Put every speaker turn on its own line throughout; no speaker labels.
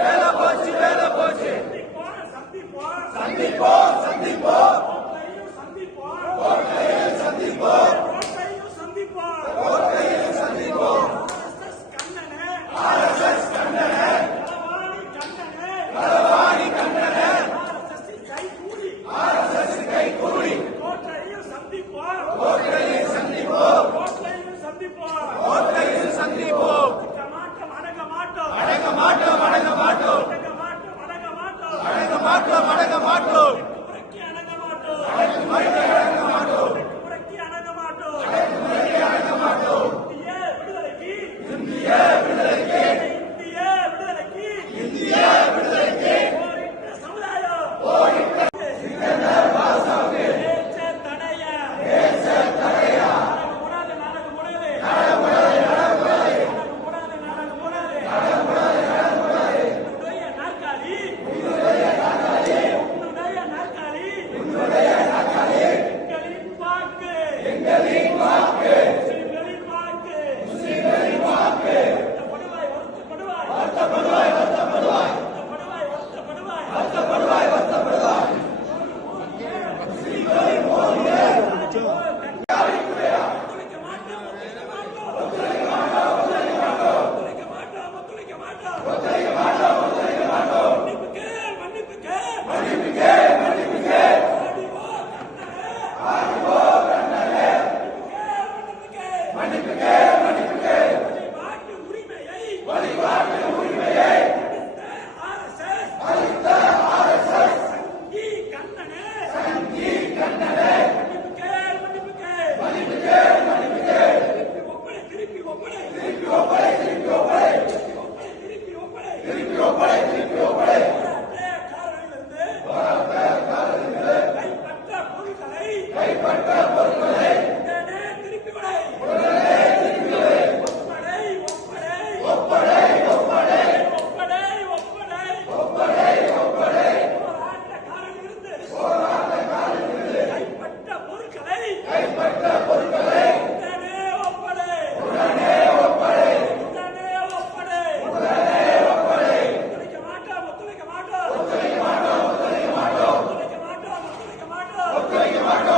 வேலை போச்சு
வேலை போச்சு
சந்திப்போம், சந்திப்போம். Marco!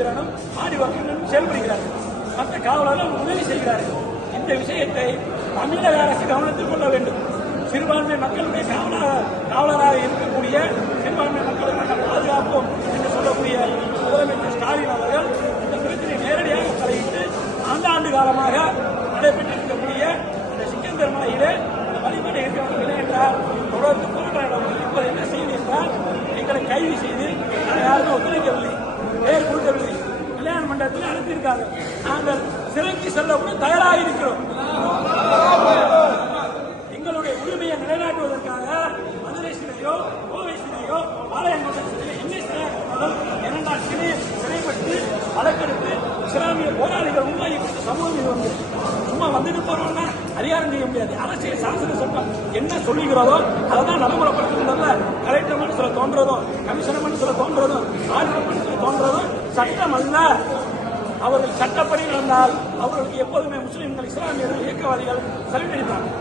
வீரனும் ஆடி வர்க்கனும் செயல்படுகிறார்கள். மற்ற காவலர்கள் உதவி செய்கிறார்கள். இந்த விஷயத்தை தமிழக அரசு கவனத்தில் கொள்ள வேண்டும். சிறுபான்மை மக்களுடைய காவலர் காவலராக இருக்கக்கூடிய சிறுபான்மை மக்களை நாங்கள் பாதுகாப்போம் என்று சொல்லக்கூடிய முதலமைச்சர் ஸ்டாலின் அவர்கள் இந்த பிரச்சனை நேரடியாக தலையிட்டு ஆண்டாண்டு காலமாக நடைபெற்றிருக்கக்கூடிய இந்த சிக்கந்தர் மலையிலே இந்த வழிபாடு இருக்கிறவர்கள் என்றால் தொடர்ந்து போராட்டம் இப்போது என்ன செய்தி என்றால் எங்களை கைது செய்து யாருமே ஒத்துழைக்கவில்லை பெயர் கொடுக்கவில்லை. கல்யாண மண்டபத்தில் அனுப்பியிருக்காங்க நாங்கள் சிறைக்கு செல்ல கூட தயாராக இருக்கிறோம் எங்களுடைய உரிமையை நிலைநாட்டுவதற்காக மதுரை சிலையோ கோவை சிலையோ பாளையங்கோட்டை சிலையோ எங்கே இரண்டாம் சிறைப்பட்டு வழக்கெடுத்து இஸ்லாமிய போராளிகள் உண்மை சமூகம் இது வந்து சும்மா வந்துட்டு போறோம்னா அதிகாரம் செய்ய முடியாது. அரசியல் சாசன சட்டம் என்ன சொல்லுகிறதோ அதை தான் நடைமுறைப்படுத்துகிறதுல அவர்கள் அவர்களுக்கு எப்போதுமே முஸ்லீம்கள் இஸ்லாமியர்கள் இயக்கவாதிகள் சலுகைப்பாங்க